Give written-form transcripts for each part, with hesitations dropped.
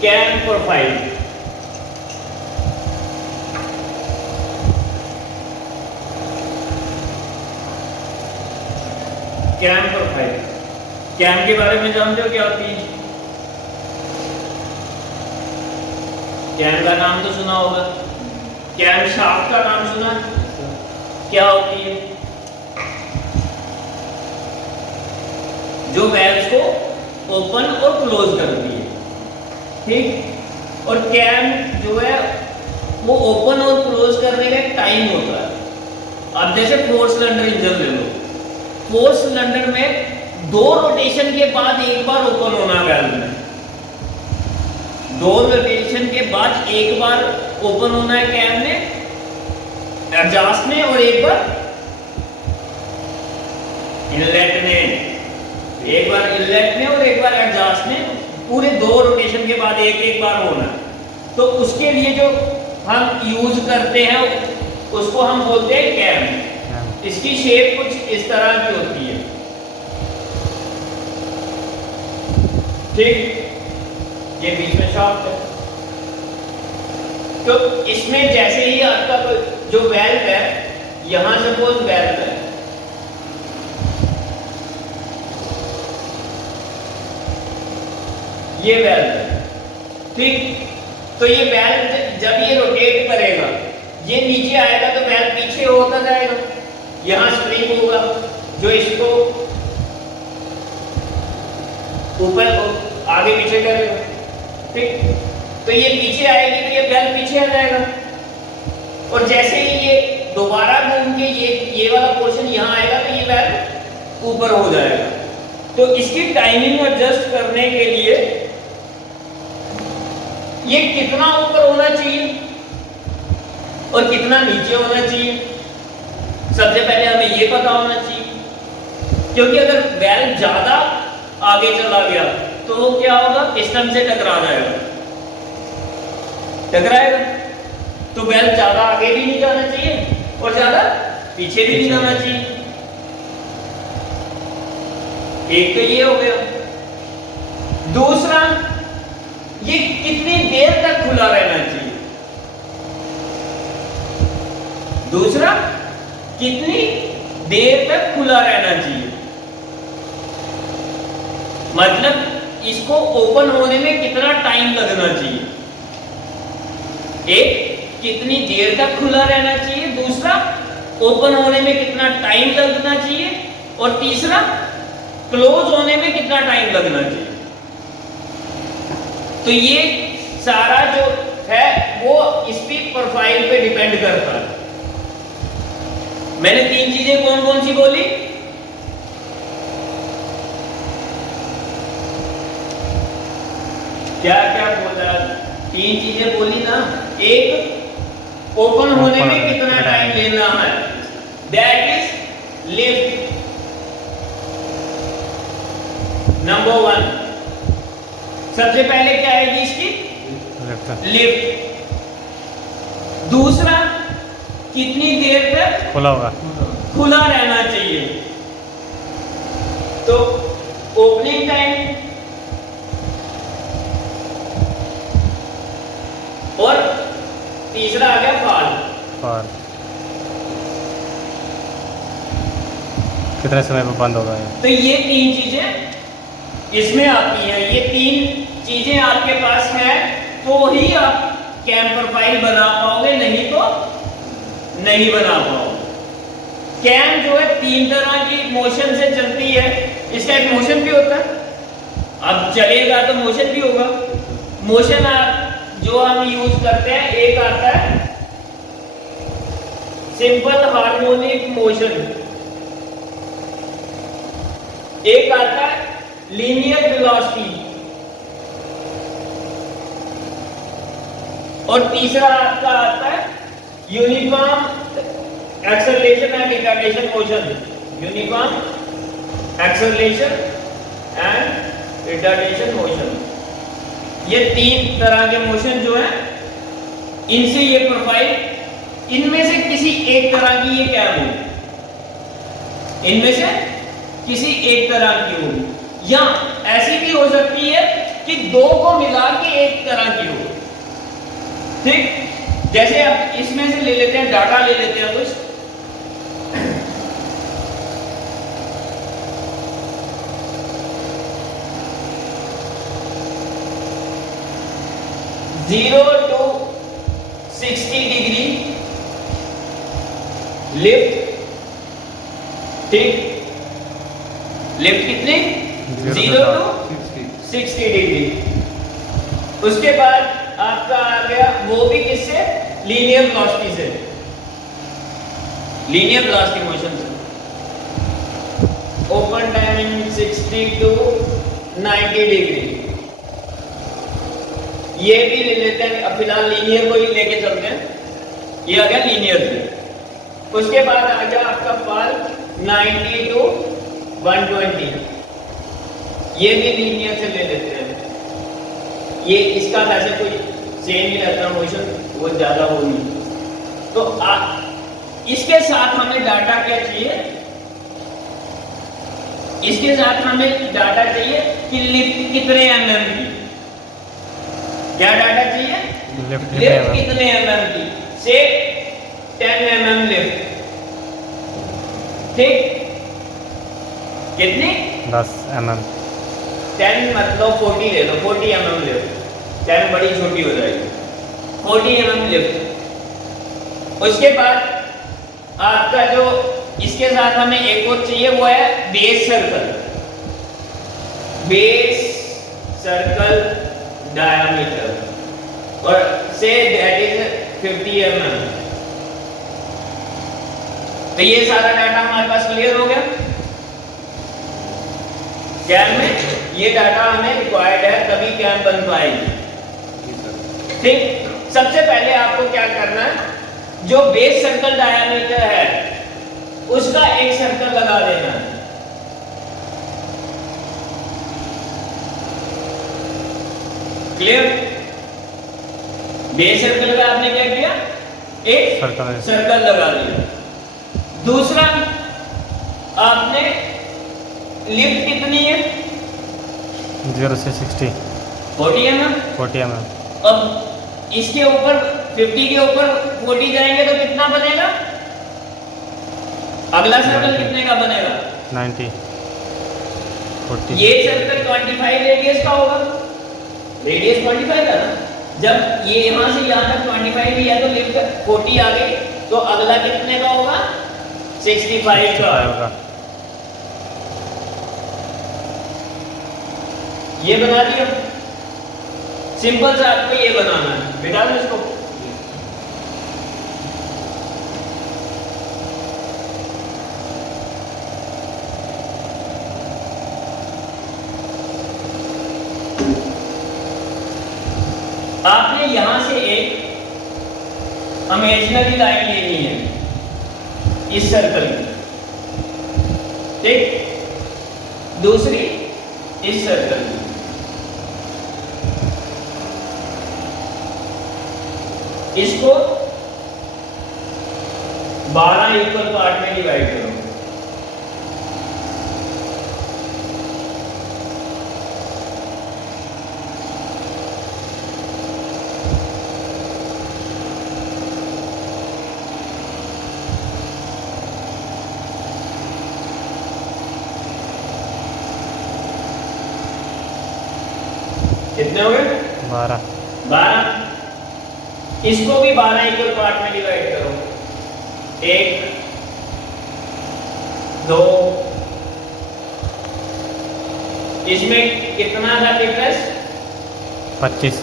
Cam profile. Cam profile, cam के बारे में जानते हो क्या होती है? कैम का नाम तो सुना होगा, कैम शाफ्ट का नाम सुना? क्या होती है? जो वेल्व्स को ओपन और क्लोज करती है, ठीक। और कैम जो है वो ओपन और क्लोज करने का एक टाइम होता है। अब जैसे 4 सिलेंडर इंजन ले लो, 4 सिलेंडर में 2 रोटेशन के बाद एक बार ओपन होना वेल्व में, 2 रोटेशन के बाद एक बार ओपन होना है कैम में, एग्जॉस्ट में, और एक बार इनलेट में, एक बार इनलेट में और एक बार एग्जॉस्ट में, पूरे 2 रोटेशन के बाद एक एक बार होना। तो उसके लिए जो हम यूज करते हैं उसको हम बोलते हैं कैम। इसकी शेप कुछ इस तरह की होती है, ठीक। ये बीच में शाफ्ट है। तो इसमें जैसे ही आपका जो वेल्व है, यहां सपोज वेल्व है, ये वेल्व है, ठीक। तो ये वेल्व जब ये रोटेट करेगा, ये नीचे आएगा तो वेल्व पीछे होता जाएगा, यहां स्प्रिंग होगा जो इसको ऊपर आगे पीछे करेगा, ठीक। तो ये पीछे आएगी तो ये वेल्व पीछे आ जाएगा, और जैसे ही ये दोबारा घूम के ये वाला पोर्शन यहां आएगा तो ये वेल्व ऊपर हो जाएगा। तो इसकी टाइमिंग एडजस्ट करने के लिए ये कितना ऊपर होना चाहिए और कितना नीचे होना चाहिए, सबसे पहले हमें ये पता होना चाहिए, क्योंकि अगर वेल्व ज्यादा आगे चला गया तो वो क्या होगा, पिस्टन से टकरा जाएगा, टकराएगा। तो वेल्व ज्यादा आगे भी नहीं जाना चाहिए और ज्यादा पीछे भी नहीं जाना चाहिए। एक तो ये हो गया। दूसरा, ये कितनी देर तक खुला रहना चाहिए, दूसरा कितनी देर तक खुला रहना चाहिए, मतलब इसको ओपन होने में कितना टाइम लगना चाहिए। एक, कितनी देर तक खुला रहना चाहिए, दूसरा ओपन होने में कितना टाइम लगना चाहिए, और तीसरा क्लोज होने में कितना टाइम लगना चाहिए। तो ये सारा जो है वो इसकी प्रोफाइल पे डिपेंड करता है। मैंने 3 चीजें कौन कौन सी बोली? क्या क्या बोला? 3 चीजें बोली ना। एक, ओपन होने में कितना टाइम लेना है, दैट इज लिफ्ट, नंबर 1। सबसे पहले क्या आएगी इसकी? लिफ्ट। दूसरा, कितनी देर तक खुला होगा, खुला रहना चाहिए, तो ओपनिंग टाइम, और तीसरा आ गया फॉल। कितने समय में बंद होगा ये? तो ये 3 चीजें इसमें आती हैं। ये 3 चीजें आपके पास है तो ही आप कैम प्रोफाइल बना पाओगे, नहीं तो नहीं बना पाओगे। कैम जो है 3 तरह की मोशन से चलती है। इसका एक मोशन भी होता है, अब चलेगा तो मोशन भी होगा। मोशन जो हम यूज करते हैं, एक आता है सिंपल हार्मोनिक मोशन, एक आता है लीनियर वेलोसिटी, और तीसरा आपका आता है uniform acceleration and retardation motion. Uniform acceleration and retardation motion, ये 3 तरह के मोशन जो है, इनसे ये प्रोफाइल, इनमें से किसी एक तरह की ये कैम होगी, इनमें से किसी एक तरह की होगी, या ऐसी भी हो सकती है कि दो को मिला के एक तरह की हो। ठीक, जैसे अब इसमें से ले लेते हैं, डाटा ले लेते हैं कुछ। Zero to 60 degree lift. ठीक, लिफ्ट कितने? 0 टू 60 डिग्री। उसके बाद आपका आ गया वो भी किससे? लीनियर वेलोसिटी से, लीनियर वेलोसिटी मोशन से। Open time 60 to 90 degree. ये भी ले लेते हैं, अब फिलहाल लीनियर को ही लेके चलते हैं। ये आ गया लीनियर से। उसके बाद आ गया आपका फॉल 90 टू 120। ये भी लीनियर से ले लेते हैं। ये इसका वैसे कोई सेम ही रहता मोशन, वो ज्यादा हो नहीं। तो इसके साथ हमें डाटा क्या चाहिए? इसके साथ हमें डाटा चाहिए कि लिफ्ट कितने mm की। क्या डाटा चाहिए? लिफ्ट कितने mm की? से 10 mm लिफ्ट। ठीक, कितनी? 10 mm। 10 मतलब 40 ले लो, 40 mm लिफ्ट। 10 बड़ी छोटी हो जाएगी, 40 mm लिफ्ट। उसके बाद आपका जो इसके साथ हमें एक और चाहिए वो है base circle. Base circle diameter और से दैट इज 50 mm। तो ये सारा डाटा हमारे पास क्लियर हो गया। कैम में ये डाटा हमें रिक्वायर्ड है, तभी कैम बन पाएगी। ठीक, सबसे पहले आपको क्या करना है, जो बेस सर्कल डायमीटर है उसका एक सर्कल लगा देना है। क्लियर? बेस सर्कल का आपने क्या किया? एक सर्कल लगा दिया। दूसरा, आपने लिफ्ट कितनी है? 0 से 60 40 mm। 40 mm। अब इसके ऊपर 50 के ऊपर 40 जाएंगे तो कितना बनेगा? अगला सर्कल कितने का बनेगा? 90 40। ये सर्कल 25 रेडियस का होगा। रेडियस 25 का ना, जब ये यहां से यहां तक 25 भी है तो लिफ्ट 40 आ गई, तो अगला कितने का होगा? 65 का होगा। ये बना दिया। सिंपल सा आपको ये बनाना है, बिठा दो इसको। आपने यहां से एक इमेजिनरी लाइन लेनी है इस सर्कल की। ठीक, दूसरी इस सर्कल की। इसको 12 इक्वल पार्ट में डिवाइड करो। कितने हो गए? 12। इसको भी 12 इक्वल पार्ट में डिवाइड करो। 1 2। इसमें कितना था डिफरेंस? 25।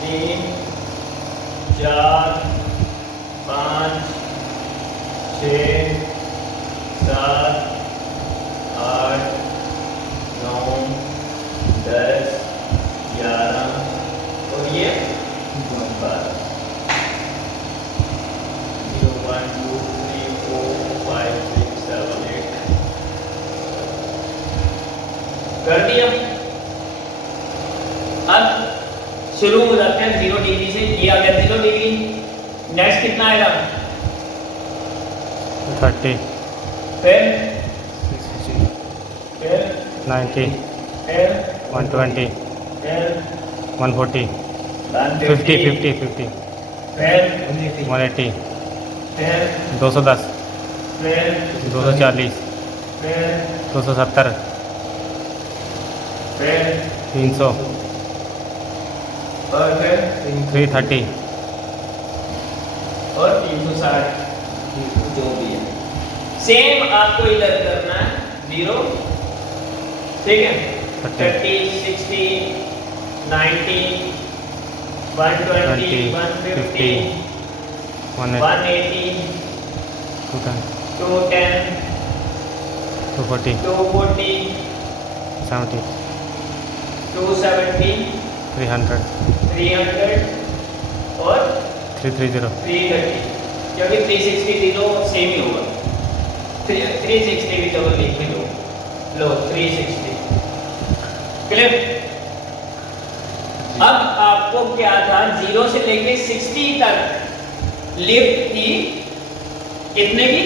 3 4 5 6 7 8 9 10 11 और ये 12। 0 1 2 3 4 5 6 7 8 कर दिया। अब शुरू हो जाते हैं 0 डिग्री से। ये आ गया 0 डिग्री। नेक्स्ट कितना आएगा? 30। फिर 60। फिर 90, फिर 120, फिर 140, 50, 50, 50, फिर 180, फिर 210, फिर 240, फिर 270, फिर 300, और फिर 330, और 360 जो भी है सेम आपको इधर करना है 0, ठीक है, 30, 60, 90, 120, 150, 180, 210, 240, 240, 70, 270, 300, 300 और 330, 330, क्योंकि 360 तो सेम ही होगा, 360 भी चलो लिख लो, 360 क्लियर। अब आपको क्या था 0 से लेके 60 तक लिफ्ट थी कितने की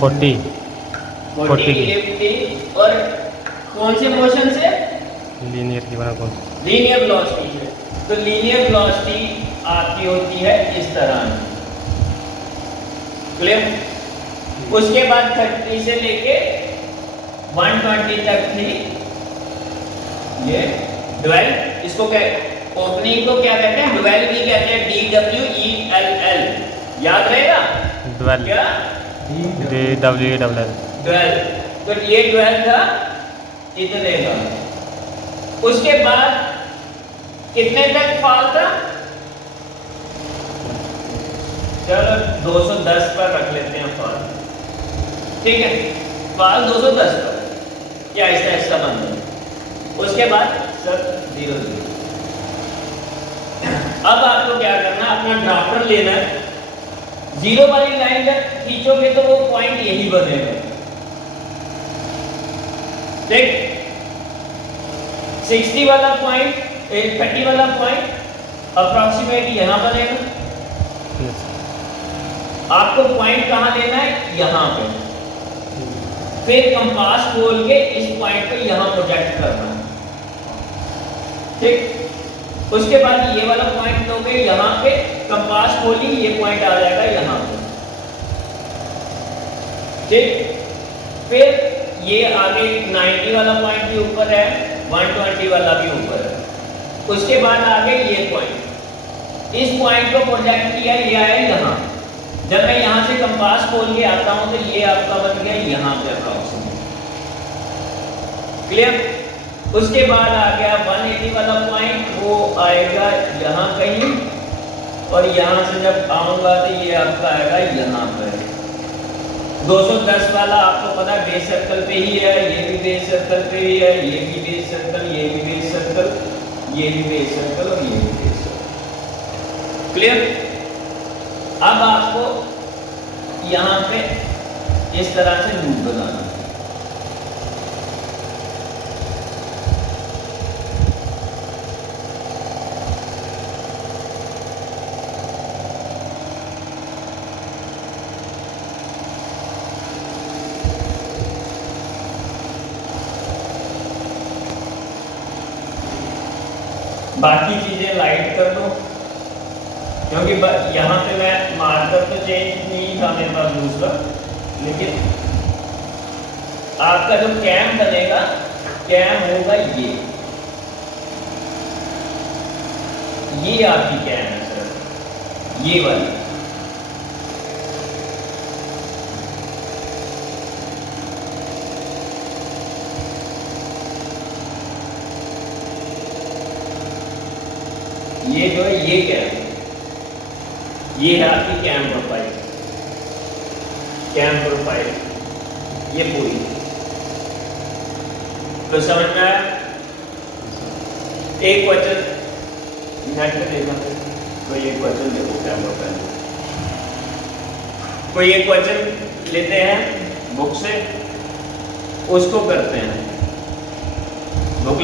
40, 40 की लिफ्ट थी, और कौन से मोशन से लीनियर की बना कौन लीनियर वेलोसिटी से। तो लीनियर वेलोसिटी आपकी होती है इस तरह, क्लियर। उसके बाद 30 से लेके 120 तक थी ये ड्वेल, इसको क्या ओपनिंग को क्या कहते हैं, ड्वेल भी कहते हैं, DWELL, याद रहेगा ड्वेल, क्या DWELL, ड्वेल। तो ये ड्वेल था इतने का। उसके बाद कितने तक फॉल था, चलो 210 पर रख लेते हैं फॉल, ठीक है, फॉल 210 पर, क्या ऐसा बंद है। उसके बाद सब 0 0। अब आपको क्या करना है, अपना ड्राफ्टर लेना है, 0 वाली लाइन जब खींचोगे तो वो पॉइंट यही बनेगा, ठीक, 60 वाला पॉइंट 30 वाला पॉइंट अप्रोक्सीमेट यहां बनेगा। आपको पॉइंट कहां लेना है, यहां पे, फिर कंपास खोल के इस पॉइंट को यहां प्रोजेक्ट करना है, ठीक। उसके बाद ये वाला पॉइंट लोगे यहां पे, कंपास खोली, ये पॉइंट आ जाएगा यहां पे, ठीक। फिर ये आगे 90 वाला पॉइंट भी ऊपर है, 120 वाला भी ऊपर है। उसके बाद आगे ये पॉइंट, इस पॉइंट को प्रोजेक्ट किया, ये आया यहां। जब मैं यहां से कंपास खोल के आता हूं तो ये आपका बन गया यहां पे अप्रोक्सीमेट, क्लियर। उसके बाद आ गया 180 वाला पॉइंट, वो आएगा यहाँ कहीं, और यहाँ से जब आऊँगा तो ये आपका आएगा यहाँ पर। 210 वाला आपको पता है बेस सर्कल पे ही है, ये भी बेस सर्कल पे ही है, ये भी बेस सर्कल, ये भी बेस सर्कल, ये भी बेस सर्कल और ये भी बेस सर्कल, क्लियर। अब आपको यहाँ पे इस तरह से लूप बनाना है, बाकी चीजें लाइट कर दो, क्योंकि यहाँ पे मैं मार्कर तो चेंज नहीं था मेरे पास दूसरा, लेकिन आपका जो कैम बनेगा, कैम होगा ये आपकी कैम है सर, ये वाली। ये जो है ये कैम, ये है आपकी कैम प्रोफाइल, कैम प्रोफाइल ये पूरी। तो समझ में आया। एक क्वेश्चन नेट पे देखा, कोई एक क्वेश्चन देखो कैम प्रोफाइल, कोई एक क्वेश्चन लेते हैं बुक से, उसको करते हैं, बुक